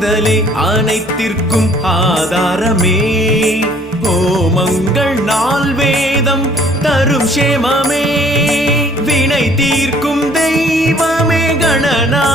காதலே அனைத்திற்கும் ஆதாரமே. ஓமங்கள் நாள் வேதம் தரும் சேமமே. வினை தீர்க்கும் தெய்வமே கணனா